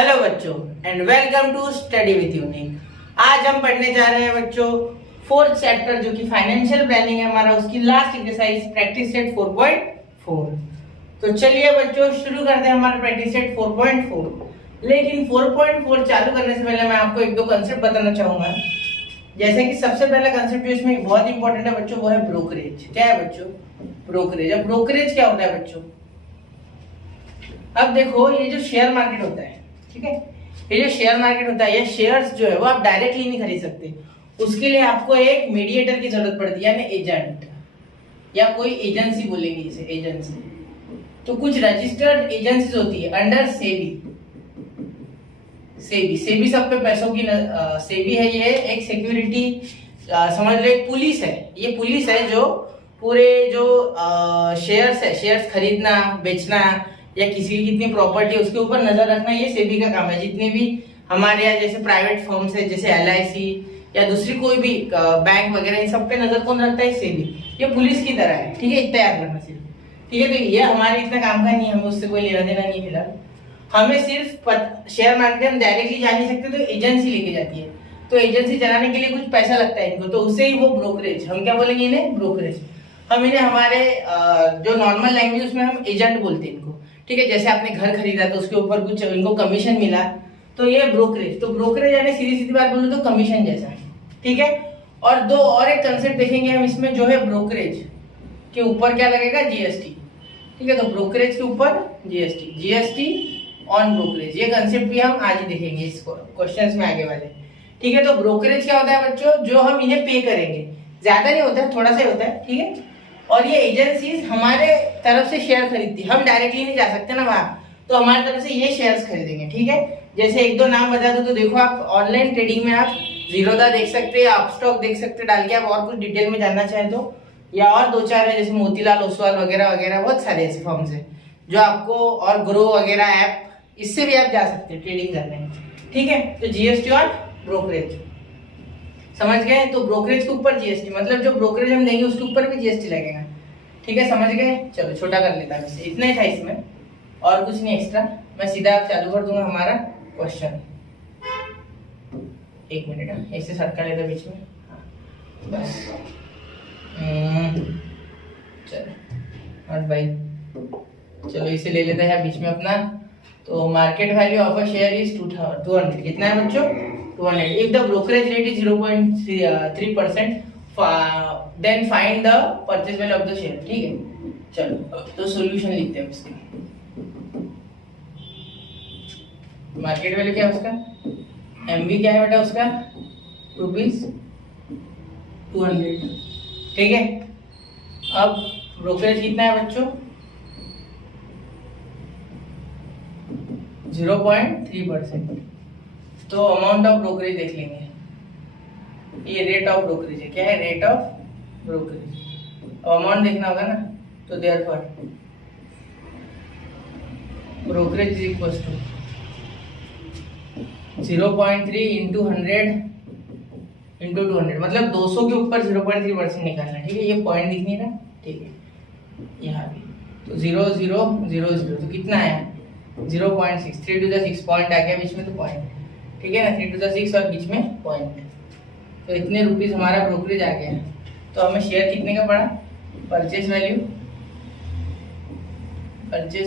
Hello बच्चों and welcome to study with unique. आज हम पढ़ने जा रहे हैं बच्चों फोर्थ चैप्टर जो कि फाइनेंशियल प्लानिंग है हमारा, उसकी लास्ट एक्सरसाइज प्रैक्टिस सेट 4.4। तो चलिए बच्चों शुरू करते हैं हमारा प्रैक्टिस सेट 4.4। लेकिन 4.4 चालू करने से पहले मैं आपको एक दो कंसेप्ट बताना चाहूंगा। जैसे कि सबसे पहला कंसेप्ट जो इसमें बहुत इंपॉर्टेंट है बच्चों, वो है ब्रोकरेज। क्या है बच्चों? ब्रोकरेज। अब ब्रोकरेज क्या होता है बच्चों? अब देखो, ये जो शेयर मार्केट होता है, ठीक है, ये जो शेयर मार्केट होता है, ये शेयर्स जो है वो आप डायरेक्टली नहीं खरीद सकते। उसके लिए आपको एक मीडिएटर की जरूरत पड़ती है, यानी एजेंट या कोई एजेंसी बोलेंगे इसे, एजेंसी। तो कुछ रजिस्टर्ड एजेंसीज होती है अंडर सेबी। सेबी सब पे पैसों की सेबी है, ये एक सिक्योरिटी समझ लो, एक पुलिस है। ये पुलिस है जो पूरे जो शेयर्स है, शेयर्स खरीदना बेचना या किसी की कितनी प्रॉपर्टी है उसके ऊपर नजर रखना, ये सेबी का काम है। जितने भी हमारे यहाँ जैसे प्राइवेट फर्म्स है, जैसे LIC या दूसरी कोई भी बैंक वगैरह, इन सब पे नजर कौन रखता है? सेबी। ये पुलिस की तरह है, ठीक है, इतना याद रखना सिर्फ, ठीक है। तो ये हमारे इतना काम का नहीं है, हमें उससे कोई लेना देना नहीं फिलहाल। हमें सिर्फ शेयर मार्केट हम डायरेक्टली जा नहीं सकते, तो एजेंसी लेके जाती है। तो एजेंसी चलाने के लिए कुछ पैसा लगता है इनको, तो उससे ही वो ब्रोकरेज, हम क्या बोलेंगे इन्हें? ब्रोकरेज। हम इन्हें हमारे जो नॉर्मल लैंग्वेज उसमें हम एजेंट बोलते हैं इनको, ठीक है। जैसे आपने घर खरीदा तो उसके ऊपर कुछ इनको कमीशन मिला, तो ये ब्रोकरेज। तो ब्रोकरेज यानी सीधी सीधी बात बोलूं तो कमीशन जैसा है, ठीक है। और दो और एक कंसेप्ट देखेंगे हम इसमें, जो है ब्रोकरेज के ऊपर क्या लगेगा? GST, ठीक है। तो ब्रोकरेज के ऊपर GST ऑन ब्रोकरेज, ये कंसेप्ट भी हम आज ही देखेंगे इस क्वेश्चंस में आगे वाले, ठीक है। तो ब्रोकरेज क्या होता है बच्चों? जो हम इन्हें पे करेंगे, ज्यादा नहीं होता है, थोड़ा सा ही होता है, ठीक है। और ये एजेंसीज हमारे तरफ से शेयर खरीदती है, हम डायरेक्टली नहीं जा सकते ना वहां, तो हमारी तरफ से ये शेयर्स खरीदेंगे, ठीक है। जैसे एक दो नाम बता दो तो देखो, आप ऑनलाइन ट्रेडिंग में आप जीरोधा देख सकते हैं, अपस्टॉक देख सकते हैं डाल के, आप और कुछ डिटेल में जानना चाहें तो, या और दो चार है जैसे मोतीलाल ओसवाल वगैरह वगैरह, बहुत सारे ऐसे फर्म्स है जो आपको, और ग्रो वगैरह ऐप, इससे भी आप जा सकते हैं ट्रेडिंग करने, ठीक है। तो GST और ब्रोकरेज समझ गए? तो ब्रोकरेज के ऊपर GST, मतलब जो ब्रोकरेज हम लेंगे उसके ऊपर भी GST लगेगा, ठीक है, समझ गए? चलो छोटा कर लेता हूँ, इतना ही था इसमें, और कुछ नहीं एक्स्ट्रा। मैं सीधा चालू कर दूंगा हमारा क्वेश्चन। एक मिनट, ऐसे सरका लेता बीच में, बस। चलो और भाई, चलो इसे ले लेते हैं बीच में अपना। तो market value of a share is 200। कितना है बच्चों? 200। If the brokerage rate is 0.3%, then find the purchase value of the share, ठीक है। चलो तो सॉल्यूशन लिखते हैं उसके। मार्केट वैल्यू क्या है उसका? MV क्या है बेटा उसका? ₹200, ठीक है। अब ब्रोकरेज कितना है बच्चों? 0.3%। तो अमाउंट ऑफ ब्रोकरेज देख लेंगे, ये रेट ऑफ ब्रोकरेज है। क्या है? Rate of brokerage. अमाउंट देखना होगा ना, तो therefore brokerage is equal to 0.3 into 100 into 200, मतलब 200 के ऊपर 0.3% निकालना, ठीक है। ये पॉइंट दिखनी है ना, ठीक है, यहाँ भी। तो 0.000, तो कितना है? 0.6, 3 to the 6 पॉइंट आ गया बीच में, तो पॉइंट, ठीक है ना, 3 to the 6 और बीच में पॉइंट। तो इतने रुपीस हमारा ब्रोकरेज आ गया। तो हमें शेयर कितने का पड़ा? Purchase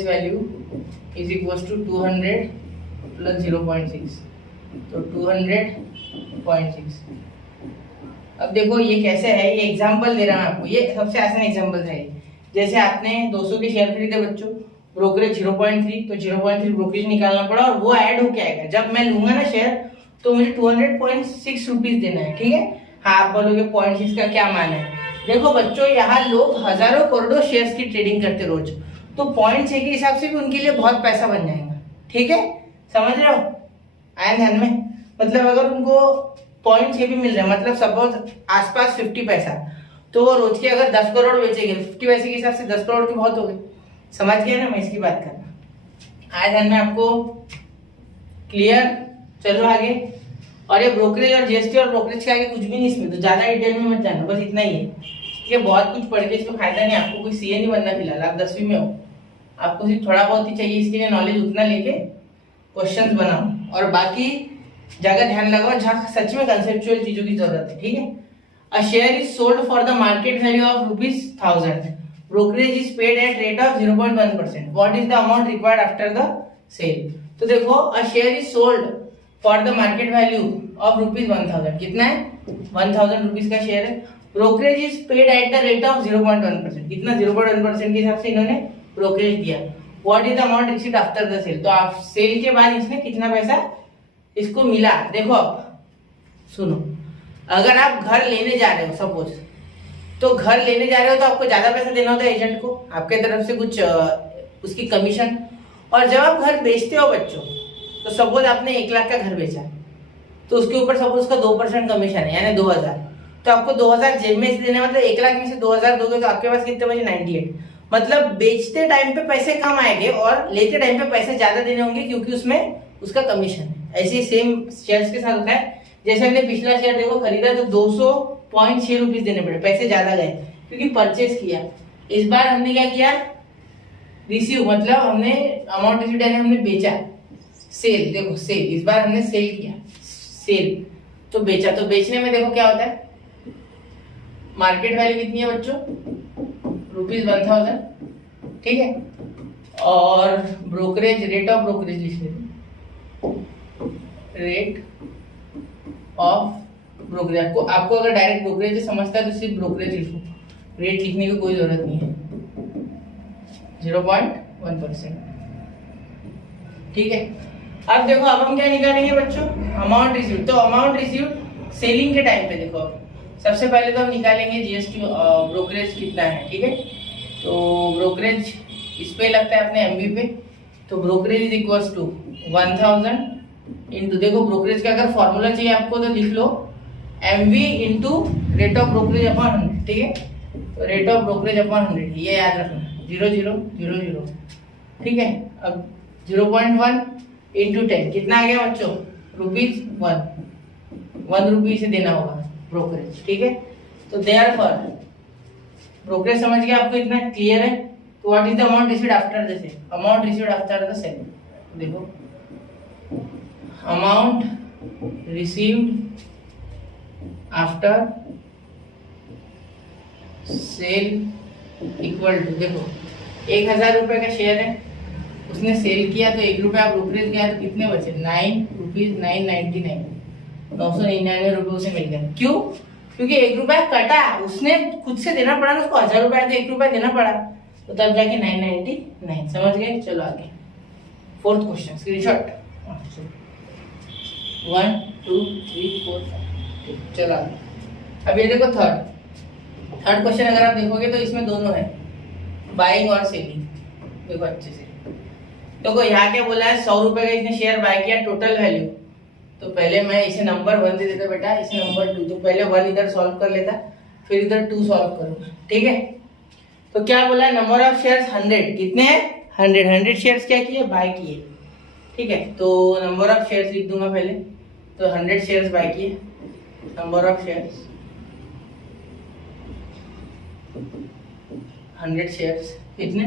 value is equal to 200 plus 0.6, तो 200.6। अब देखो ये कैसे है, ये एग्जांपल दे रहा हूं आपको, ये सबसे आसान एग्जांपल है। जैसे आपने 200 के शेयर खरीदे बच्चों, ब्रोकरेज 0.3, तो 0.3 ब्रोकरेज निकालना पड़ा, और वो ऐड होके आएगा। जब मैं लूंगा ना शेयर, तो मुझे 200.6 रुपीज देना है, ठीक है। हाँ, आप बोलोगे 0.6 का क्या मान है? देखो बच्चों, यहाँ लोग हजारों करोड़ों शेयर्स की ट्रेडिंग करते रोज, तो 0.6 के हिसाब से भी उनके लिए बहुत पैसा बन जाएगा, ठीक है, समझ रहे हो? आया ध्यान में? मतलब अगर उनको 0.6 भी मिल रहा है, मतलब सपोज आसपास 50 पैसा, तो वो रोज के अगर 10 करोड़ बेचेंगे, 50 पैसे के हिसाब से 10 करोड़ की बहुत हो गई। समझ गए ना मैं इसकी बात करना? आया ध्यान में आपको? क्लियर? चलो आगे। और ये ब्रोकरेज और GST और ब्रोकरेज के आगे कुछ भी नहीं इसमें, तो ज्यादा डिटेल में मत जाना, बस इतना ही है, ठीक है। बहुत कुछ पढ़ के इसको फायदा नहीं, आपको कोई CA नहीं बनना फिलहाल, आप 10वीं में हो, आपको सिर्फ थोड़ा बहुत ही चाहिए इसके लिए नॉलेज, उतना लेके क्वेश्चंस बनाओ और बाकी जगह ध्यान लगाओ जहाँ सच में कंसेप्चुअल चीजों की जरूरत है, ठीक है। A share is sold for the market value of ₹1000, brokerage is paid at rate of 0.1%, what is the amount required after the sale. तो देखो a share is sold for the market value of ₹1000, कितना है 1000 rupees का share है। Brokerage is paid at the rate of 0.1%, कितना 0.1% के हिसाब से इन्होंने ब्रोकरेज दिया। What is the amount received after the sale, तो आप सेल के बाद इसने कितना पैसा इसको मिला। देखो अब सुनो, अगर आप घर लेने जा रहे हो सपोज, तो घर लेने जा रहे हो तो आपको ज्यादा पैसा देना होता है एजेंट को, आपके तरफ से कुछ उसकी कमीशन। और जब आप घर बेचते हो बच्चों, तो सपोज आपने 1 लाख का घर बेचा, तो उसके ऊपर सपोज उसका 2% कमीशन है यानी 2000, तो आपको 2000 जेब में से देने, मतलब 1 लाख में से 2000 दोगे तो आपके पास कितने बचे 98। मतलब बेचते टाइम पे पैसे कम आएंगे और लेते टाइम पे पैसे ज्यादा देने होंगे क्योंकि उसमें उसका कमीशन है। ऐसे ही सेम शेयर्स के साथ होता है। जैसे हमने पिछला शेयर देखो खरीदा तो 200.6 रुपीज देने पड़े, पैसे ज्यादा गए क्योंकि परचेज किया। इस बार हमने क्या किया, रिसीव, मतलब हमने अमाउंट रिसीव यानी हमने बेचा। सेल, देखो सेल, इस बार हमने सेल किया, सेल तो बेचा। तो बेचने में देखो क्या होता है, मार्केट वैल्यू कितनी है बच्चों ₹1000, ठीक है। और ब्रोकरेज, रेट ऑफ ब्रोकरेज लिख लेते, रेट ऑफ ब्रोकरेज। आपको अगर डायरेक्ट ब्रोकरेज समझता है तो सिर्फ ब्रोकरेज लिखो, रेट लिखने की कोई जरूरत नहीं है, 0.1%, ठीक है। अब देखो अब हम क्या निकालेंगे बच्चों, अमाउंट रिसीव्ड। तो अमाउंट रिसीव्ड सेलिंग के टाइम पे देखो सबसे पहले तो हम निकालेंगे जीएसटी ब्रोकरेज कितना है, ठीक है। तो ब्रोकरेज इस पे लगता है अपने एमबी पे, तो brokerage is equals to 1000 into, देखो ब्रोकरेज का अगर फॉर्मूला चाहिए आपको तो लिख लो MV into rate of brokerage upon 100, ठीक है। तो रेट ऑफ ब्रोकरेज अपॉन 100 ये याद रखना, 0000, ठीक है। अब 0.1 इंटू 10 कितना आ गया बच्चों, ₹1 से देना होगा ब्रोकरेज, ठीक है। तो देयरफॉर ब्रोकरेज समझ गया आपको, इतना क्लियर है। तो what is the amount received after the sale, amount received after the sale, देखो amount received after sale equal to, देखो 1000 रुपए का शेयर है, उसने सेल किया तो 1 रुपया ब्रोकरेज गया तो कितने बचे ₹999, 999 रुपए उसे मिल गए। क्यों, क्योंकि 1 रुपया कटा, उसने खुद से देना पड़ा ना, उसको 1000 रुपया तो 1 रुपया देना पड़ा, तो तब जाके 999, समझ गए। चलो आगे 4th क्वेश्चन, स्क्रीनशॉट 1 2 3 4 5, चलो आगे। अब ये देखो थर्ड क्वेश्चन अगर आप देखोगे तो इसमें दोनों है, बाइंग और सेलिंग। देखो अच्छे से, देखो यहाँ क्या बोला है, 100 रुपए का इसने शेयर बाय किया, टोटल वैल्यू। तो पहले मैं इसे नंबर 1 दे देता बेटा, इसे नंबर 2, तो पहले 1 इधर सॉल्व कर लेता, फिर इधर 2 सॉल्व करूंगा, ठीक है। तो क्या बोला है, नंबर ऑफ शेयर्स 100, कितने हैं 100 शेयर्स क्या किए, बाय किए, ठीक है। तो नंबर ऑफ शेयर्स लिख दूंगा पहले, तो 100 शेयर्स बाय किए, नंबर ऑफ शेयर्स 100 शेयर्स, कितने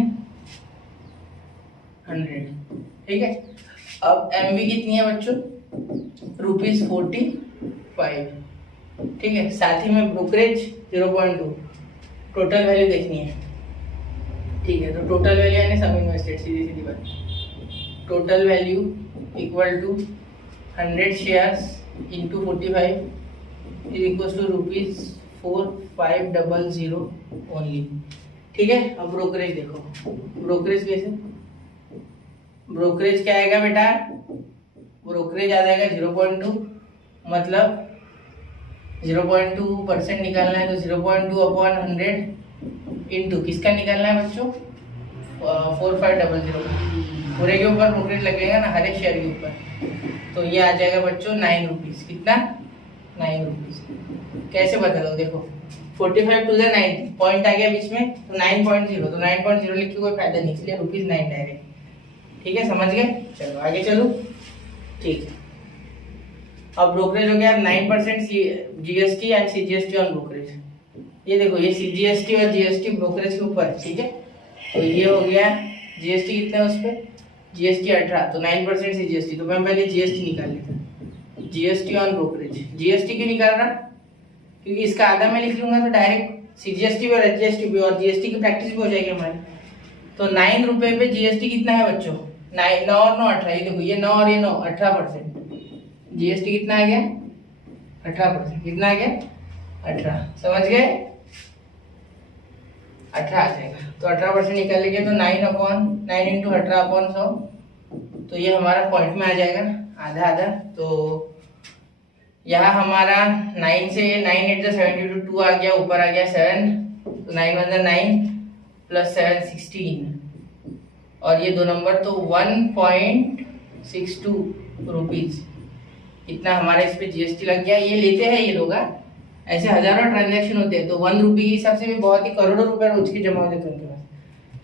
100, ठीक है। अब एमवी कितनी है बच्चों, ₹45, ठीक है। साथ ही में ब्रोकरेज 0.2, टोटल वैल्यू देखनी है, ठीक है। तो टोटल वैल्यू यानी सम इन्वेस्टेड, सीधी सीधी बात, total value equal to 100 shares into 45 is equal to ₹4500 only, ठीक है। अब ब्रोकरेज देखो, ब्रोकरेज कैसे, ब्रोकरेज क्या आएगा बेटा, ब्रोकरेज आ जाएगा 0.2, मतलब 0.2% निकालना है तो 0.2 अपॉन 100 इंटू किसका निकालना है बच्चों, 4500, पूरे के ऊपर ब्रोकरेज लगेगा ना, हर एक शेयर के ऊपर। तो ये आ जाएगा बच्चों 9 रुपीज, कितना 9 रुपीज। कैसे बता दो, देखो 45 टू द 9 पॉइंट आ गया बीच में, तो 9.0, तो 9.0 लिख के कोई फायदा नहीं, इसलिए ₹9 डायरेक्ट, ठीक है, समझ गए। चलो आगे चलो, ठीक है। अब ब्रोकरेज हो गया 9% GST and CGST on brokerage. ये देखो ये सीजीएसटी और जीएसटी ब्रोकरेज के ऊपर, ठीक है। तो ये हो गया जीएसटी कितना है उस पर जीएसटी 18, तो 9% से जीएसटी, तो मैं पहले जीएसटी निकाल लेता हूँ। जीएसटी ऑन ब्रोकरेज, जीएसटी क्यों निकाल रहा, क्योंकि इसका आधा मैं लिख लूंगा तो डायरेक्ट सीजीएसटी और एचजीएसटी भी और जीएसटी की प्रैक्टिस भी हो जाएगी हमारी। तो 9 रुपए पे जीएसटी कितना है बच्चों, 9 और 9 18, ये देखो ये 9 और ये 9 18%, जीएसटी कितना आ गया 18%, कितना आ गया 18, समझ गए 18 आ जाएगा। तो 18% निकालेंगे तो 9 इंटू 18/100, तो ये हमारा पॉइंट में आ जाएगा आधा आधा। तो यहाँ हमारा 9 से 9 8 72 2 आ गया, ऊपर आ गया 7, तो 9 1 9 प्लस 7 16, और ये दो नंबर तो 1.62 रुपीज, इतना हमारा इस पे जीएसटी लग गया। ये लेते हैं ये लोग, ऐसे हजारों ट्रांजैक्शन होते हैं, तो 1 रुपये के हिसाब से भी बहुत ही करोड़ों रुपए रोज के जमा हो जाते हैं उनके पास,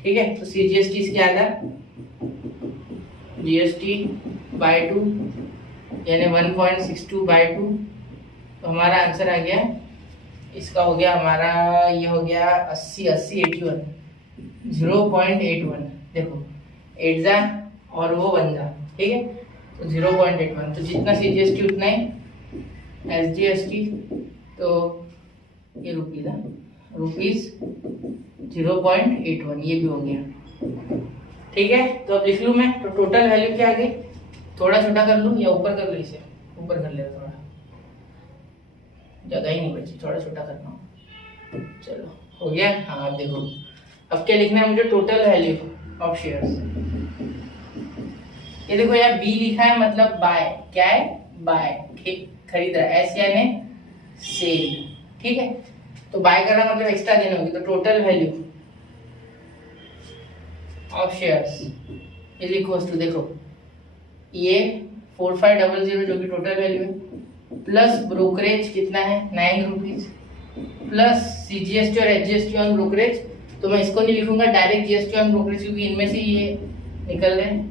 ठीक है। तो सीजीएसटी इसके आधा, जीएसटी बाय 2 यानी 1.62/2, तो हमारा आंसर आ गया, इसका हो गया हमारा, ये हो गया 80 81 0.81, देखो 8 जा और वो 1 जा, ठीक है, तो 0.81, तो जितना सीजीएसटी उतना ही एसजीएसटी, तो ये रुपीज 0.81, ये भी हो गया, ठीक है। तो अब लिख लूँ मैं, तो टोटल वैल्यू क्या आ गई, थोड़ा छोटा कर लूँ या ऊपर कर लूँ, इसे ऊपर कर ले, थोड़ा जगह ही नहीं बची, थोड़ा छोटा करना, चलो हो गया। हाँ अब देखो, अब क्या लिखना है मुझे, टोटल वैल्यू ऑफ शेयर्स, ये देखो यार बी लिखा है, मतलब बाय, क्या है बाय, खरीद रहा है, एस यानी सेल, ठीक है, तो बाय करना मतलब एक्स्ट्रा देना होगी, तो total value of shares is equals to, देखो ये 4500 जो कि टोटल वैल्यू है, प्लस ब्रोकरेज कितना है 9 रुपीज, प्लस सीजीएसटी और एचजीएसटी ऑन ब्रोकरेज, तो मैं इसको नहीं लिखूंगा डायरेक्ट जीएसटी ऑन ब्रोकरेज, क्योंकि इनमें से ये निकल रहे हैं,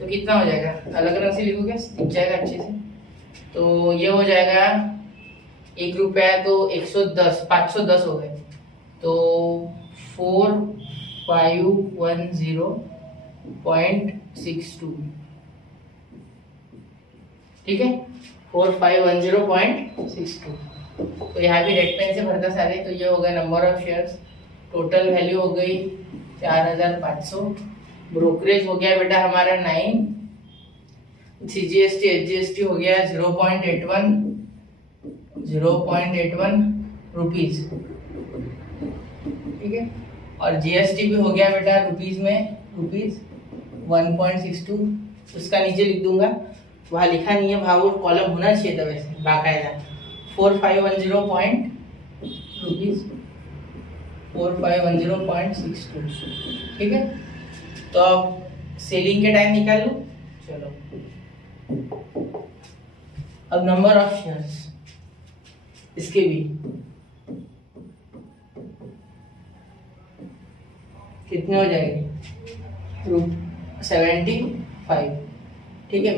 तो कितना हो जाएगा, अलग अलग से लिखोगे दिख जाएगा अच्छे से, तो ये हो जाएगा 1 रुपया तो 110, 510 हो गए, तो 4510.62, ठीक है 4510.62, तो यहाँ भी रेड पेन से भरता सारे, तो ये हो गया number of shares, total value हो गई 4500, ब्रोकरेज हो गया बेटा हमारा 9, सीजीएसटी एचजीएसटी हो गया 0.81 रुपीज, ठीक है, और जीएसटी भी हो गया बेटा रुपीज में, रुपीज 1.62, उसका नीचे लिख दूंगा, वहाँ लिखा नहीं है, वहाँ वो कॉलम होना चाहिए था वैसे बाकायदा, 4510.62, ठीक है। तो अब सेलिंग के टाइम निकाल लूं, चलो अब नंबर ऑफ शेयर्स इसके भी कितने हो जाएंगे, 75, ठीक है,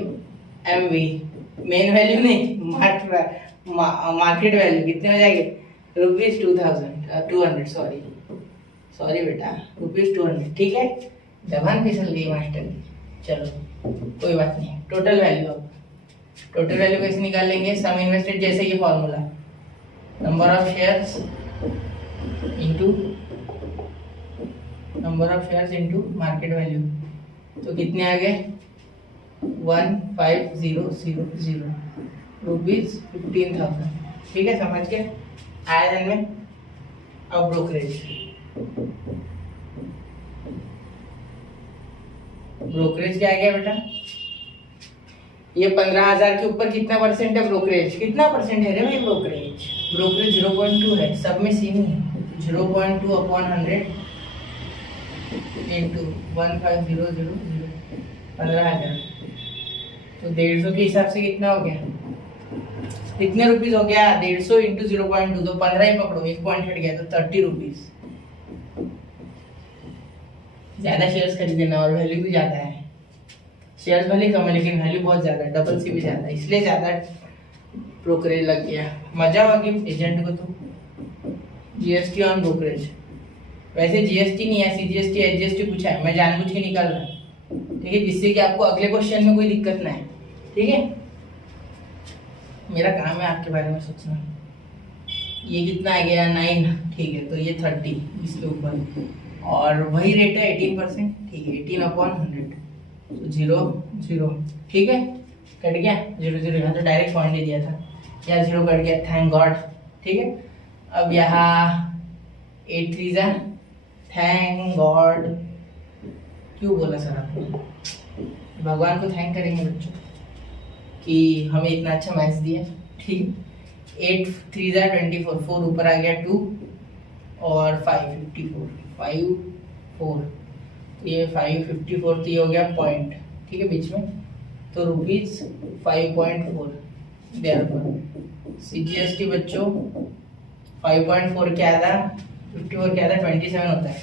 एमवी मेन वैल्यू नहीं, मार्केट वैल्यू कितने हो जाएंगे, ₹200, सॉरी बेटा ₹200, ठीक है, जबान फिसल गई मास्टर की, चलो कोई बात नहीं। टोटल वैल्यू, अब टोटल वैल्यू कैसे निकाल लेंगे, सम इन्वेस्टेड, जैसे ये formula, number of shares into market value, तो कितने आ गए 15,000 रुपीज 15,000, ठीक है, समझ के आया ध्यान में। अब ब्रोकरेज क्या आ गया बेटा, ये 15,000 के ऊपर कितना परसेंट है ब्रोकरेज, कितना परसेंट है रे भाई ब्रोकरेज 0.2 है, सब में सेम ही है, 0.2/100 इंटू 15,000, 15,000, तो 150 के हिसाब से कितना हो गया, कितने रुपीज हो गया, 150 इंटू 0.2, तो 15 ही पकड़ो, 1 पॉइंट हट गया, तो 30 रुपीज। ज्यादा शेयर्स खरीदे ना, और वैल्यू भी ज्यादा है, शेयर्स भले कम है लेकिन वैल्यू बहुत ज्यादा है, डबल से भी ज्यादा, इसलिए ज्यादा ब्रोकरेज लग गया। मजा आ गया एजेंट को। तो जीएसटी ऑन ब्रोकरेज, वैसे जीएसटी नहीं है, सीजीएसटी एचजीएसटी पूछा है, मैं जानबूझ के निकाल रहा हूँ, ठीक है, जिससे कि आपको अगले क्वेश्चन में कोई दिक्कत ना है। ठीक है, मेरा काम है आपके बारे में सोचना। ये कितना आ गया 9, ठीक है, तो ये 30 इसके ऊपर, और वही रेट है 18%, ठीक है, 18/100, तो 0 0, ठीक है, कट गया 0 0, यहाँ तो डायरेक्ट पॉइंट ही दिया था, यहाँ 0 कट गया, थैंक गॉड। ठीक है, अब यहाँ 8 3 जा, थैंक गॉड। क्यों बोला सर आपने? भगवान को थैंक करेंगे बच्चों कि हमें इतना अच्छा मैथ्स दिया। ठीक, 8 3 जा 24, 4 ऊपर आ गया 2, और 5 54, 5 4, तो ये 5 54, तो ये हो गया पॉइंट, ठीक है, बीच में, तो ₹5.4। CGST बच्चों 5.4 क्या था, 54 क्या था, 27 होता है।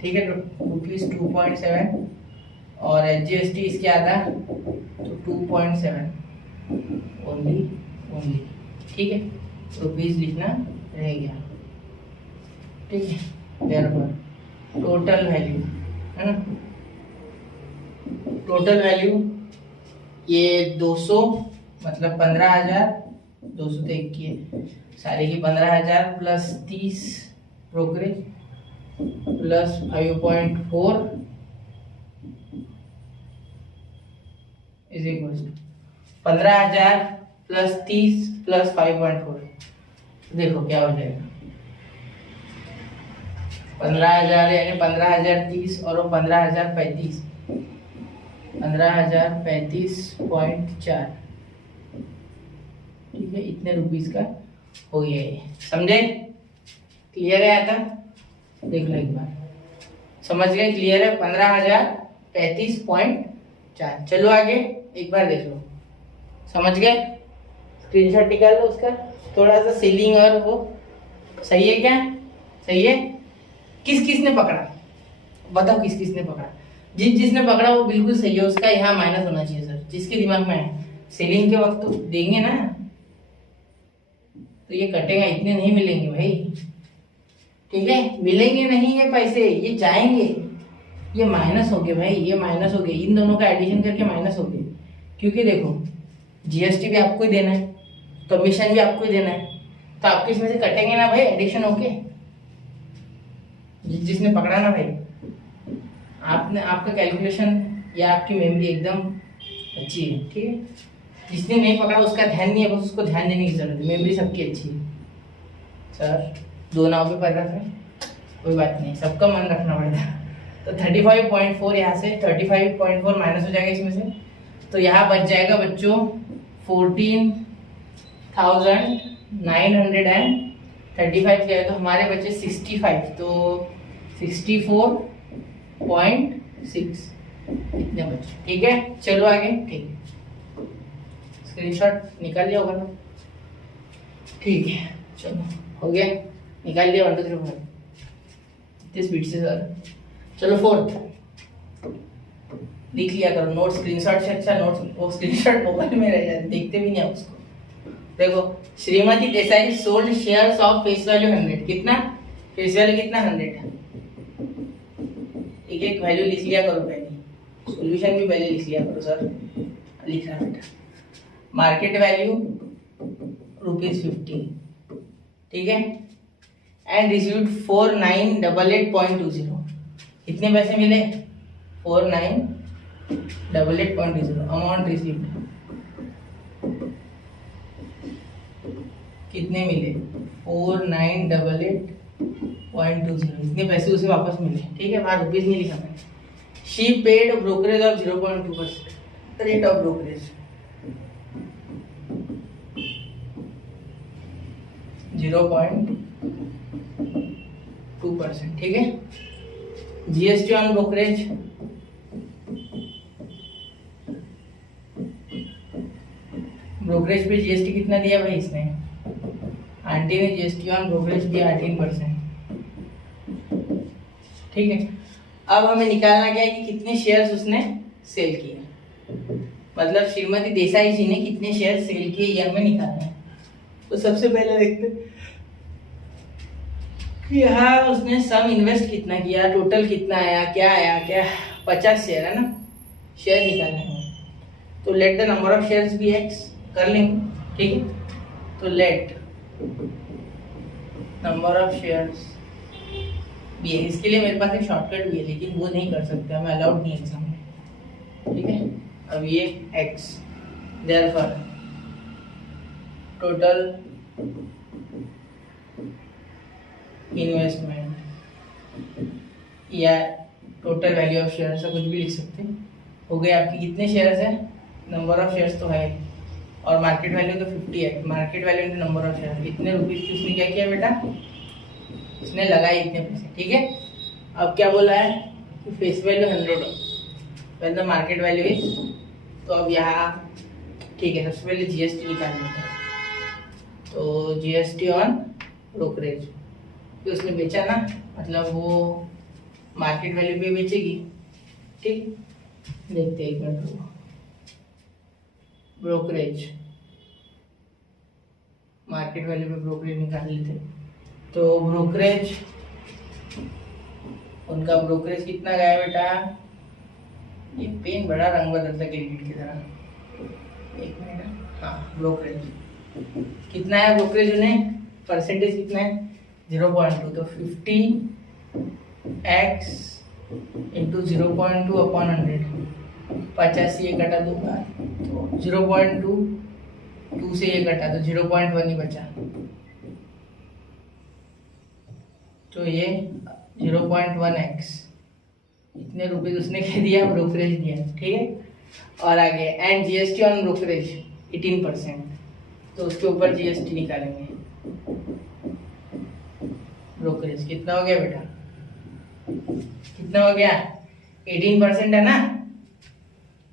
ठीक है, तो ₹2.7, और HGST इसके आता तो 2.7 ओनली। ठीक है, रुपीज लिखना रह गया। ठीक है, देयरफॉर टोटल वैल्यू है ना, टोटल वैल्यू ये 200 मतलब 15,000, 200 तो एक की है, सारे की 15,000 plus 30 brokerage plus 5.4 is equal to 15,000 plus 30 plus 5.4, देखो क्या हो जाएगा। 15,000 यानी 15,030 और वो 15,035, 15,035.4, ठीक है, इतने रुपीस का हो गया ये। समझे? क्लियर है? आता देख लो एक बार, समझ गए? क्लियर है? 15,035.4। चलो आगे एक बार देख लो, समझ गए? स्क्रीनशॉट निकाल लो उसका, थोड़ा सा सीलिंग और वो सही है क्या? सही है? किस किस ने पकड़ा बताओ, किस किस ने पकड़ा? जिसने पकड़ा वो बिल्कुल सही है, उसका यहाँ माइनस होना चाहिए सर, जिसके दिमाग में है। सेलिंग के वक्त तो देंगे ना, तो ये कटेगा, इतने नहीं मिलेंगे भाई। ठीक है, मिलेंगे नहीं ये पैसे, ये जाएंगे, ये माइनस हो गए भाई, ये माइनस हो गए, इन दोनों का एडिशन करके माइनस हो गए। क्योंकि देखो जीएसटी भी आपको ही देना है, कमीशन भी आपको ही देना है, तो आपके इसमें से कटेंगे ना भाई, एडिशन होके। जिसने पकड़ा ना भाई, आपने, आपका कैलकुलेशन या आपकी मेमोरी एकदम अच्छी है। ठीक है, जिसने नहीं पकड़ा उसका ध्यान नहीं है, बस उसको ध्यान देने की जरूरत है। मेमोरी सबकी अच्छी है सर, 2 नाव पे पैर रख रहे, कोई बात नहीं, सबका मन रखना पड़ता है। तो 35.4 यहाँ से 35.4 माइनस हो जाएगा इसमें से, तो यहाँ बच जाएगा बच्चों 14,935 गए, तो हमारे बचे 65, तो 64.6 इतने बचे। ठीक है, चलो आगे। ठीक है, स्क्रीनशॉट निकाल लिया होगा ना? ठीक है, चलो हो गया, निकाल लिया 1 2 3 4 इतने स्पीड से सर। चलो 4th लिख लिया करो, नोट स्क्रीनशॉट से अच्छा नोट्स वो स्क्रीनशॉट मोबाइल में रह जाते, देखते भी नहीं आप उसको। देखो, Shrimati Desai sold shares of face value 100, कितना फेस वैल्यू कितना 100 है। एक एक वैल्यू लिख लिया करो, पहले सॉल्यूशन भी पहले लिख लिया करो सर, लिख रहा बेटा। मार्केट वैल्यू ₹50, ठीक है, एंड रिसीव्ड 4988.20, कितने पैसे मिले 4988.20। अमाउंट रिसीव्ड कितने मिले 4988.20, इतने पैसे उसे वापस मिले। ठीक है, वहां रुपीज नहीं लिखा मैंने। She paid brokerage of 0.2%, rate of brokerage 0.2%। ठीक है, GST on brokerage brokerage pay GST कितना दिया भाई इसने, आंटी ने जीएसटी ऑन ब्रोकरेज दिया 18%। ठीक है, अब हमें निकालना क्या है कि कितने शेयर्स उसने सेल किए, मतलब श्रीमती देसाई जी ने कितने शेयर सेल किए ये हमें निकालना है। तो सबसे पहले देखते हैं कि यहाँ उसने सम इन्वेस्ट कितना किया, टोटल कितना आया, क्या आया, क्या 50 शेयर है ना, शेयर निकालने हैं, तो let the number of shares be x कर लेंगे, ठीक है। तो let number of shares be है, इसके लिए मेरे पास एक शॉर्टकट भी है, लेकिन वो नहीं कर सकते, हमें अलाउड नहीं है एग्जाम में, ठीक है। अब ये x, देयरफॉर टोटल इन्वेस्टमेंट या टोटल वैल्यू ऑफ शेयर, ऐसा कुछ भी लिख सकते हैं। हो गए आपके कितने शेयर्स हैं, नंबर ऑफ शेयर्स तो है, और मार्केट वैल्यू तो 50 है, market value into number of share, इतने रुपीज की उसने क्या किया बेटा, उसने लगाए इतने पैसे, ठीक है। अब क्या बोला है कि face value 100 when the market value is, तो अब यहाँ ठीक है, सबसे पहले जीएसटी निकाल लेते हैं। तो जीएसटी ऑन ब्रोकरेज, तो उसने बेचा ना, मतलब वो मार्केट वैल्यू पे बेचेगी, ठीक। देखते हैं एक मिनट, ब्रोकरेज मार्केट वैल्यू पे ब्रोकरेज निकाल लेते। तो ब्रोकरेज, उनका ब्रोकरेज कितना गया बेटा, ये पेन बड़ा रंग बदलता क्रिकेट की तरह, एक मिनट, हाँ ब्रोकरेज कितना है, ब्रोकरेज उन्हें परसेंटेज कितना है 0.2, तो 50x इंटू 0.2 अपॉन 100, 50 से ये कटा दूंगा तो 0.2, 2 से ये कटा तो 0.1 ही बचा, तो ये 0.1x, इतने रुपए उसने कह दिया, ब्रोकरेज दिया, ठीक है। और आगे एंड जीएसटी ऑन ब्रोकरेज 18%, तो उसके ऊपर जीएसटी निकालेंगे। ब्रोकरेज कितना हो गया बेटा, कितना हो गया, 18% है ना,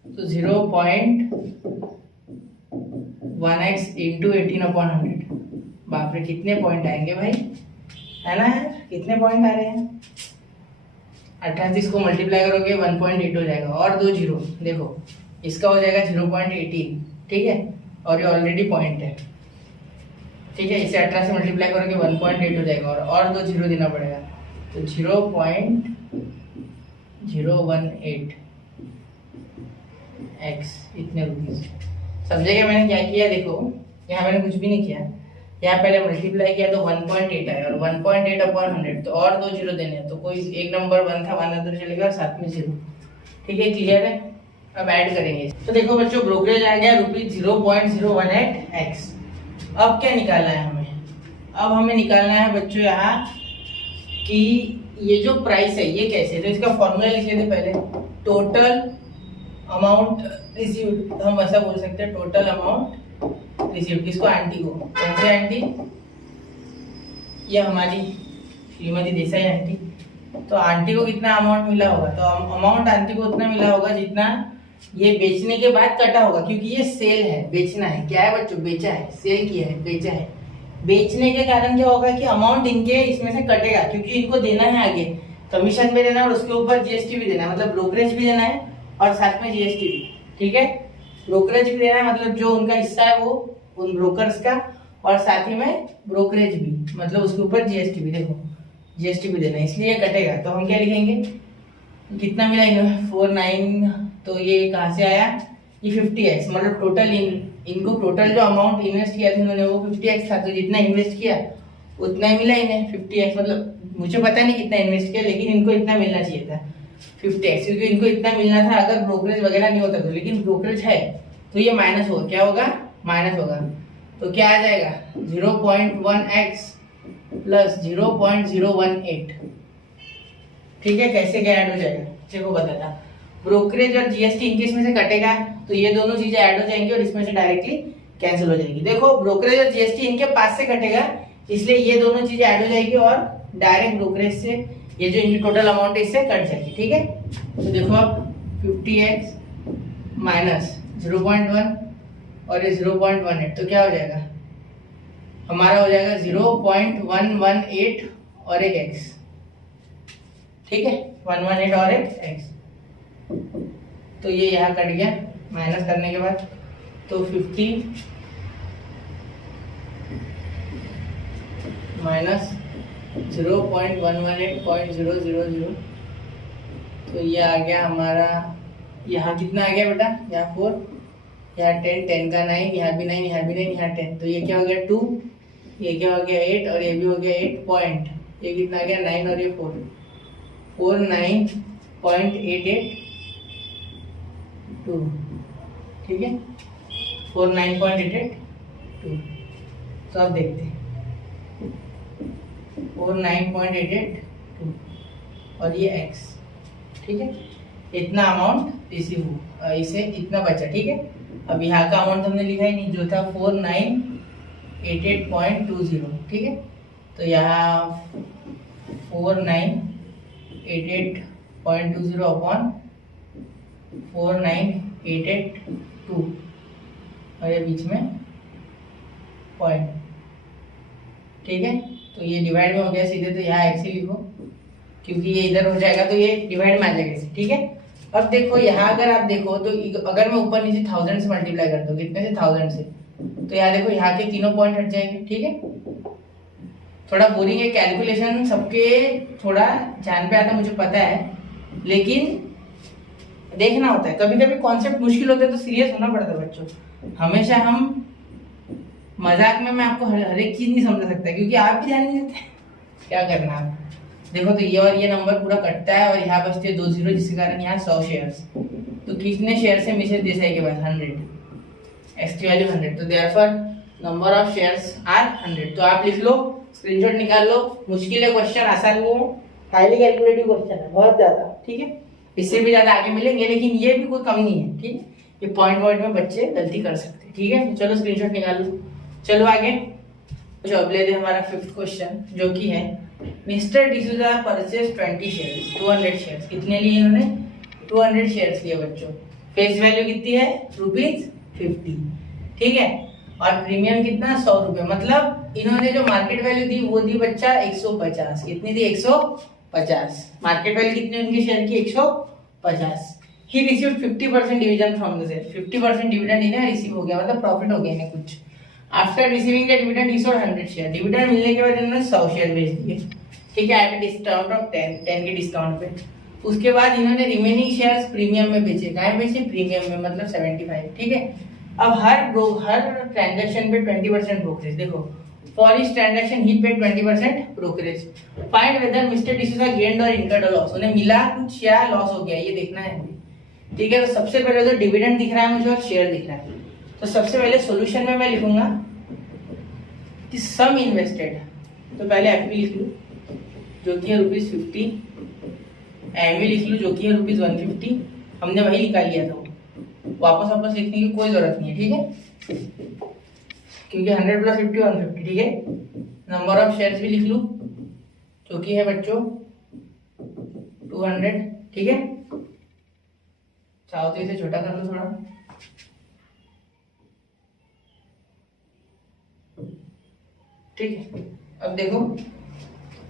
तो 0.1x इंटू 18 अपॉन 100, बाप रे कितने पॉइंट आएंगे भाई, है ना यार, कितने पॉइंट आ रहे हैं, 38 को मल्टीप्लाई करोगे 1.8 हो जाएगा, और 2 जीरो, देखो इसका हो जाएगा 0.18, ठीक है, और ये ऑलरेडी पॉइंट है, ठीक है। इसे 18 से मल्टीप्लाई करोगे 1.8 हो जाएगा, और 2 जीरो देना पड़ेगा, तो 0.018 x, इतने रुपीज। सब जगह मैंने क्या किया, देखो यहाँ मैंने कुछ भी नहीं किया, यहाँ पहले मल्टीप्लाई किया तो 1.8 आया, और 1.8 अपॉन 100, तो और 2 जीरो देने हैं, तो कोई एक नंबर 1 था, 1 अंदर चलेगा, साथ में 0, ठीक है, क्लियर है। अब ऐड करेंगे, तो देखो बच्चों ब्रोकरेज आ गया ₹0.018x। अब क्या निकालना है हमें, अब हमें निकालना है बच्चों यहाँ कि ये जो प्राइस है ये कैसे, तो इसका फॉर्मूला लिख लेते पहले, टोटल अमाउंट रिसीव्ड, हम ऐसा बोल सकते हैं टोटल अमाउंट रिसीव्ड, किसको, आंटी को, कौन से आंटी, ये हमारी श्रीमती देसाई आंटी, तो आंटी को कितना अमाउंट मिला होगा, तो अमाउंट आंटी को उतना मिला होगा जितना ये बेचने के बाद कटा होगा, क्योंकि ये सेल है, बेचना है, क्या है बच्चों, बेचा है, सेल किया है, बेचा है, बेचने के कारण क्या होगा कि अमाउंट इनके इसमें से कटेगा, क्योंकि इनको देना है आगे, कमीशन भी देना है और उसके ऊपर जीएसटी भी देना है, मतलब ब्रोकरेज भी देना है और साथ में जीएसटी भी, ठीक है। ब्रोकरेज भी देना है, मतलब जो उनका हिस्सा है वो उन ब्रोकर्स का, और साथ ही में ब्रोकरेज भी, मतलब उसके ऊपर जीएसटी भी, देखो जीएसटी भी देना है, इसलिए कटेगा। तो हम क्या लिखेंगे, कितना मिला इन्हें 49, तो ये कहाँ से आया, ये 50x, मतलब टोटल इनको टोटल जो अमाउंट इन्वेस्ट किया था इन्होंने वो 50x था, तो जितना इन्वेस्ट किया उतना ही मिला इन्हें 50x, मतलब मुझे पता नहीं कितना इन्वेस्ट किया, लेकिन इनको इतना मिलना चाहिए था 50x, क्योंकि इनको इतना मिलना था अगर ब्रोकरेज वगैरह नहीं होता तो, लेकिन ब्रोकरेज है तो ये माइनस होगा, क्या होगा, माइनस होगा, तो क्या आ जाएगा 0.1x प्लस 0.018, ठीक है। कैसे क्या ऐड हो जाएगा, देखो बताता, ब्रोकरेज और जीएसटी इनके इसमें से कटेगा, तो ये दोनों चीजें ऐड हो जाएंगी और इसमें से डायरेक्टली कैंसिल हो जाएगी। देखो ब्रोकरेज और जीएसटी इनके पास से कटेगा, इसलिए ये दोनों चीजें ऐड हो जाएगी और डायरेक्ट ब्रोकरेज से ये जो इनकी टोटल अमाउंट है इससे कट जाएगी, ठीक है। तो देखो अब 50x माइनस 0.1 और ये 0.18, तो क्या हो जाएगा, हमारा हो जाएगा 0.118 और एक x, ठीक है, 118 और एक x, तो ये यहाँ कट गया माइनस करने के बाद, तो 50 माइनस 0.118.000, तो ये आ गया हमारा, यहाँ कितना आ गया बेटा, यहाँ 4, यहाँ 10, 10 का 9, यहाँ भी 9, यहाँ भी 9, यहाँ 10, तो ये क्या हो गया 2, ये क्या हो गया 8 और ये भी हो गया 8 पॉइंट, ये कितना आ गया 9 और ये 4, 49.882, ठीक है 49.882। तो अब देखते हैं 49.882 और ये x, ठीक है, इतना अमाउंट रिसीव हुआ, इसे इतना बचा, ठीक है। अब यहाँ का अमाउंट हमने लिखा ही नहीं, जो था 4988.20, ठीक है। तो यहाँ 4988.20 अपॉन 4988.2 और ये बीच में पॉइंट, ठीक है। तो ये डिवाइड में हो गया सीधे, तो यहाँ x ही लिखो क्योंकि ये इधर हो जाएगा तो ये डिवाइड में आ जाएगा इसे, ठीक है। अब देखो यहाँ अगर आप देखो तो अगर मैं ऊपर नीचे 1000 से मल्टीप्लाई करता हूँ, कितने से 1000 से, तो यहाँ देखो यहाँ के तीनों पॉइंट हट जाएंगे, ठीक है। थोड़ा बोरिंग है कैलकुलेशन, सबके थोड़ा जान पे आता, मुझे पता है, लेकिन देखना होता है, कभी कभी कॉन्सेप्ट मुश्किल होता है तो सीरियस होना पड़ता है बच्चों। हमेशा हम मजाक में मैं आपको हर एक चीज नहीं समझा सकता क्योंकि आप भी ध्यान नहीं देते, क्या करना आप। देखो तो ये और ये नंबर पूरा कटता है और यहाँ बचते हैं 2 0, जिसके कारण यहाँ 100 शेयर्स। तो कितने शेयर से मिसेज दिस है के बाद 100, एक्स की वैल्यू 100, तो therefore number of shares are 100। तो आप लिख लो, स्क्रीनशॉट निकाल लो, मुश्किल है क्वेश्चन, आसान नहीं है, हाईली कैलकुलेटिव क्वेश्चन है बहुत ज्यादा, ठीक है। इससे भी ज्यादा आगे मिलेंगे लेकिन ये भी कोई कम नहीं है, ठीक है। ये पॉइंट में बच्चे गलती कर सकते हैं, ठीक है। चलो स्क्रीनशॉट निकाल लो, चलो आगे। जो अब लेते हैं हमारा 5th क्वेश्चन, जो कि है mister D'Souza purchase 20 shares, 200 shares. कितने लिए इन्होंने? 200 शेयर्स लिए बच्चों। फेस वैल्यू कितनी है? ₹50, ठीक है। और प्रीमियम कितना? 100 रुपए। मतलब इन्होंने जो मार्केट वैल्यू दी वो दी बच्चा 150। कितनी थी? 150। मार्केट वैल्यू कितनी उनके शेयर की? 150। He received 50% dividend from the share. 50% dividend इन्हें रिसीव हो गया, मतलब प्रॉफिट हो गया इन्हें कुछ। After receiving the dividend he sold 100 share. Dividend मिलने के बाद इन्होंने 100 शेयर बेच दिए, ठीक है, एट डिस्काउंट ऑफ 10 के डिस्काउंट पे। उसके बाद इन्होंने रिमेनिंग शेयर्स प्रीमियम में बेचे। कहाँ बेचे? प्रीमियम में, मतलब 75, ठीक है। अब हर ट्रांजैक्शन पे 20% ब्रोकरेज। देखो, for each transaction he paid 20% brokerage. Find weather mister D'Souza gained और इनकर्ड लॉस। उन्हें मिला कुछ या लॉस हो गया, ये देखना है, ठीक है। तो सबसे पहले तो डिविडेंड दिख रहा है मुझे और शेयर दिख रहा है। तो सबसे पहले सॉल्यूशन में मैं लिखूंगा कि सम इन्वेस्टेड, तो पहले एफपी लिख लूं जो कि है ₹50, एमवी लिख लूं जो कि है ₹150। हमने वही निकाल लिया था, वापस लिखने की कोई जरूरत नहीं है, ठीक है, क्योंकि 100 + 50 150, ठीक है। नंबर ऑफ शेयर्स भी लिख लूं जो कि है बच्चों 200, ठीक है। चाहो तो इसे छोटा कर लो थोड़ा, ठीक है। अब देखो,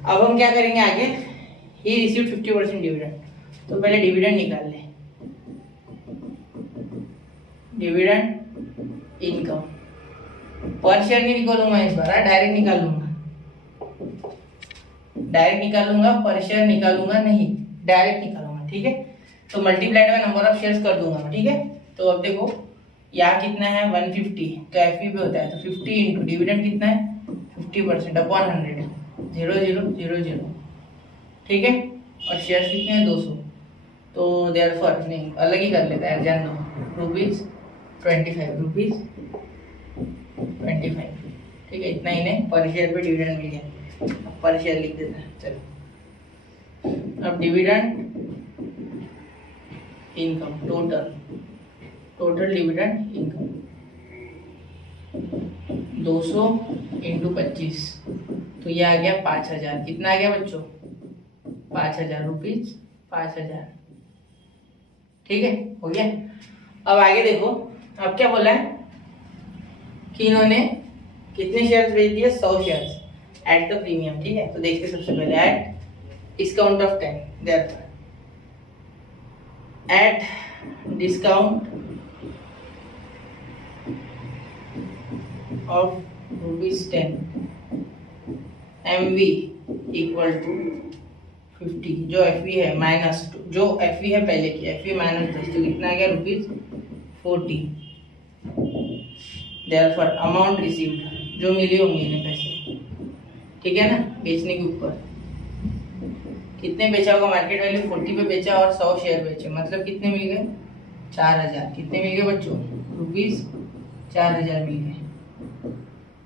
अब हम क्या करेंगे आगे, ही रिसीव्ड 50% डिविडेंड, तो पहले डिविडेंड निकाल ले। डिविडेंड इनकम पर शेयर नहीं निकालूंगा इस बार, डायरेक्ट निकालूंगा, पर शेयर निकालूंगा नहीं, डायरेक्ट निकालूंगा, ठीक है। तो multiplied by number of shares कर दूंगा मैं, ठीक है। तो अब देखो यहाँ कितना है 150, तो एफपी पे होता है, तो 50 इंटू डिविडेंड कितना है 50% अपॉन 100, 0000, ठीक है। और शेयर्स कितने हैं 200, तो देयरफॉर नहीं, अलग ही कर लेता है, जान दो, ₹25, ठीक है। इतना इन्हें पर शेयर पे डिविडेंड मिल गया, अब पर शेयर लिख देता है, चलो। अब dividend income total dividend income 200 into 25, तो ये आ गया 5000। कितना आ गया बच्चों? 5000 रुपीज, 5000, ठीक है, हो गया। अब आगे देखो, अब क्या बोला है कि इन्होंने कितने शेयर्स बेच दिए? 100 शेयर्स एट द प्रीमियम, ठीक है। तो देखते सबसे पहले at discount of 10, therefore at discount of ₹10, MV equal to 50 जो FV है माइनस जो FV है पहले की FV माइनस 10 तो कितना आ गया ₹40। देयरफॉर अमाउंट रिसीव्ड जो मिली होंगी इन्हें पैसे, ठीक है ना, बेचने के ऊपर कितने बेचा होगा, मार्केट वैल्यू 40 पे बेचा और 100 शेयर बेचे, मतलब कितने मिल गए 4000। कितने मिल गए बच्चों, ₹4000 मिल गए,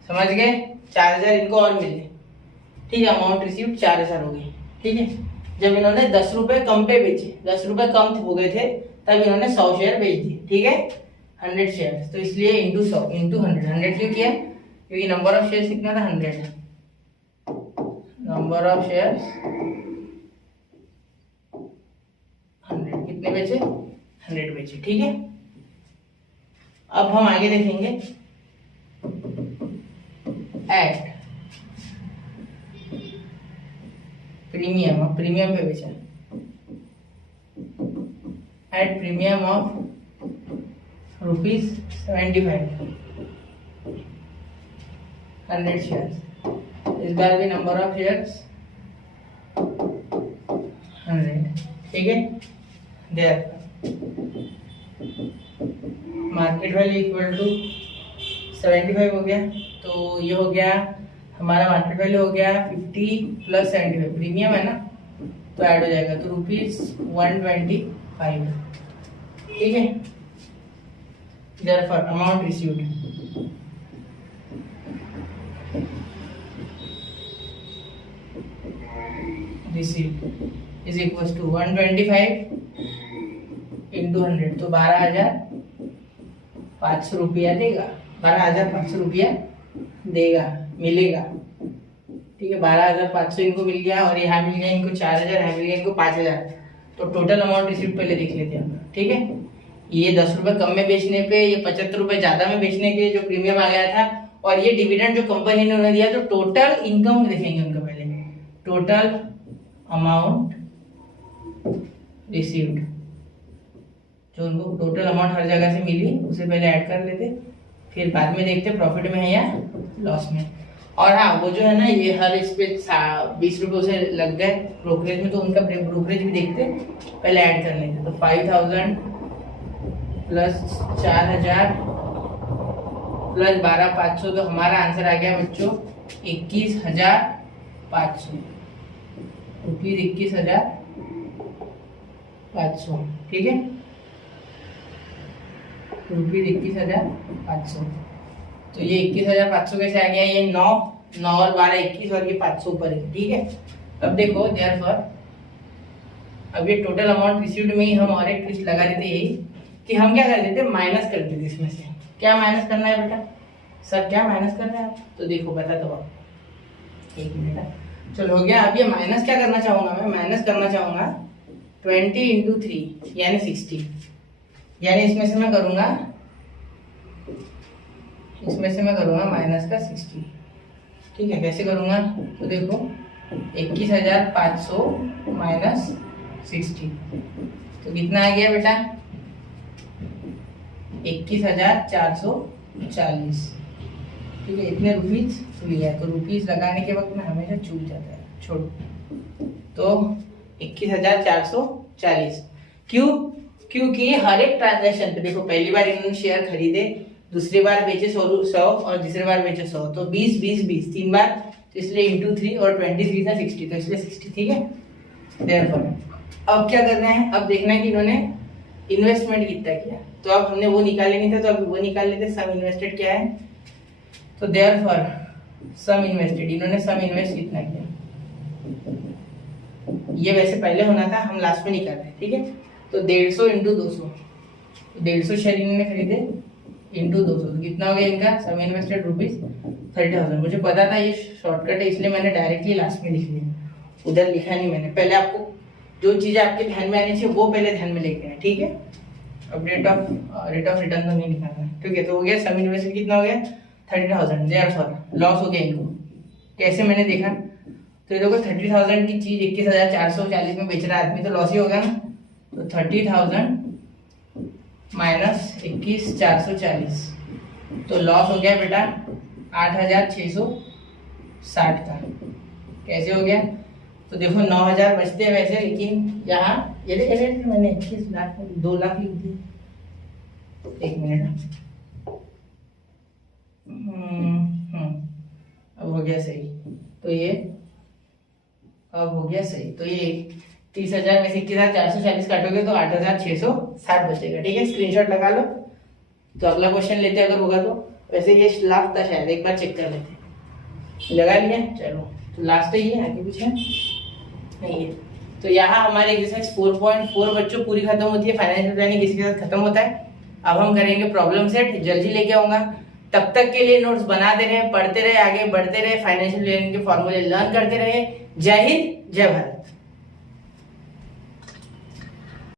समझ गए, 4000 इनको और मिले, ठीक है। अमाउंट रिसीव्ड 4000 हो गई, ठीक है। जब इन्होंने 10 रुपए कम पे बेचे, 10 रुपए कम हो गए थे, तब इन्होंने 100 शेयर बेच दिए, ठीक है, 100 शेयर, तो इसलिए इंटू 100 इंटू 100 क्यों किया, क्योंकि नंबर ऑफ शेयर कितना था 100, नंबर ऑफ शेयर 100, कितने बेचे 100 बेचे, ठीक है। अब हम आगे देखेंगे एट प्रीमियम, अब प्रीमियम पे बेचा, एट प्रीमियम ऑफ ₹75, 100 शेयर्स, इस बार भी नंबर ऑफ शेयर्स 100, ठीक है। Their market value equal to 75 हो गया, तो ये हो गया हमारा मार्केट वैल्यू हो गया 50 प्लस 75, प्रीमियम है ना तो ऐड हो जाएगा, तो ₹125, ठीक है। Therefore amount received is equal to 125 into 100, तो 12,500 रुपया देगा, 12,500 रुपया देगा, मिलेगा, ठीक है। 12,500 इनको मिल गया और यहाँ मिल गया इनको 4,000, यहाँ मिल गया इनको 5,000, तो टोटल अमाउंट रिसीव पहले देख लेते हैं, ठीक है। ये 10 रुपए कम में बेचने पे, ये 75 रुपए ज्यादा में बेचने के जो प्रीमियम आ गया था, और ये डिविडेंड जो कंपनी ने उन्हें दिया, तो टोटल इनकम देखेंगे उनका पहले, टोटल अमाउंट रिसीव्ड, जो उनको टोटल अमाउंट हर जगह से मिली उसे पहले ऐड कर लेते, फिर बाद में देखते प्रॉफिट में है या लॉस में। और हाँ, वो जो है ना, ये हर इस पे 20 रुपए उसे लग गए ब्रोकरेज में, तो उनका ब्रोकरेज भी देखते, पहले ऐड कर लेते, तो 5000 प्लस 4000 प्लस 12,500, तो हमारा आंसर आ गया बच्चों 21,500 रुपीज, 21,500, ठीक है, रुपीज 21,500। तो ये 21,500 कैसे आ गया, ये 9 और 12 21 और ये 500 ऊपर है, ठीक है। अब देखो देयरफॉर अब ये टोटल अमाउंट रिसीव्ड में ही हम और एक ट्विस्ट लगा देते, यही कि हम क्या कर देते, माइनस कर देते इसमें से। क्या माइनस करना है बेटा, सर क्या माइनस करना है, तो देखो बता दो आप, एक मिनट, चलो हो गया। अब ये माइनस क्या करना चाहूंगा, मैं माइनस करना चाहूंगा 20 इंटू 3 यानी 60, यानी इसमें से मैं करूंगा माइनस का 60, ठीक है। कैसे करूंगा, तो देखो 21,500 माइनस 60, तो कितना आ गया बेटा 21,440, ठीक है। इतने रुपीज मिल गया, तो रुपीज लगाने के वक्त में हमेशा चूक जाता है, छोड़, तो 21,440 क्यों, क्योंकि हर एक ट्रांजैक्शन पे देखो, पहली बार इन्होंने शेयर खरीदे, दूसरी बार बेचे 100 और तीसरी बार बेचे 100, तो 20 20 20 तीन बार, तो इसलिए इंटू 3 और 23 था 60, तो इसलिए 60, ठीक है। देयरफॉर अब क्या करना है, अब देखना है कि इन्होंने इन्वेस्टमेंट कितना किया, तो अब हमने वो निकाले नहीं था, तो अब वो निकाल लेते, सम इन्वेस्टेड क्या है, तो देयरफॉर सम इन्वेस्टेड, इन्होंने सम इन्वेस्ट कितना किया, ये वैसे पहले होना था, हम लास्ट में निकाल रहे हैं, ठीक है। तो 150 इंटू 200, 150 शेयर इन्होंने खरीदे इंटू 200, तो कितना हो गया इनका सम इन्वेस्टेड ₹30,000। मुझे पता था ये शॉर्टकट है, इसलिए मैंने डायरेक्टली लास्ट में लिख लिया, उधर लिखा नहीं मैंने, पहले आपको जो चीजें आपके ध्यान में आनी चाहिए वो पहले ध्यान में लेके आए, ठीक है। अब रेट ऑफ रिटर्न तो नहीं लिखाना है, ठीक है। तो हो गया सम इन्वेस्टेड कितना हो गया 30,000, देयरफॉर लॉस हो गया इनको, कैसे मैंने देखा, तो ये देखो 30,000 की चीज 21,440 में बेच रहा है आदमी, तो लॉस ही होगा ना, तो 30,000 माइनस 21,440, तो लॉस हो गया बेटा 8,660 का, कैसे हो गया, तो तो देखो 9,000 बचते हैं वैसे, लेकिन यहाँ ये मैंने 21 लाख 2 लाख लिख दिए। एक मिनट, अब हो गया सही। तो ये अब हो गया सही। तो ये 30,000 में से 21,440 काटोगे तो 8,660 बचेगा। ठीक है, स्क्रीनशॉट लगा लो। तो अगला क्वेश्चन लेते हैं अगर होगा तो। वैसे ये लास्ट था शायद, एक बार चेक कर लेते हैं। लगा लिया, चलो तो लास्ट ही है, आगे कुछ है नहीं है। तो यहाँ हमारे एक्सरसाइज 4.4 बच्चों पूरी खत्म होती है। फाइनेंशियल प्लानिंग इसी के साथ खत्म होता है। अब हम करेंगे प्रॉब्लम सेट, जल्दी लेके आऊंगा। तब तक के लिए नोट्स बनाते रहे, पढ़ते रहे, आगे बढ़ते रहे, फाइनेंशियल प्लानिंग के फॉर्मूले लर्न करते रहे। जय हिंद, जय भारत।